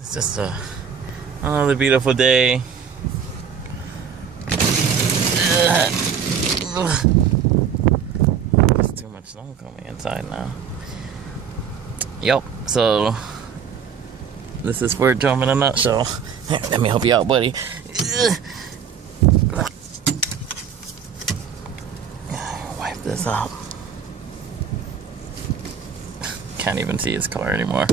It's just another beautiful day. There's too much snow coming inside now. Yup, so this is Fort Drum in a nutshell. Let me help you out, buddy. Wipe this out. Can't even see his car anymore.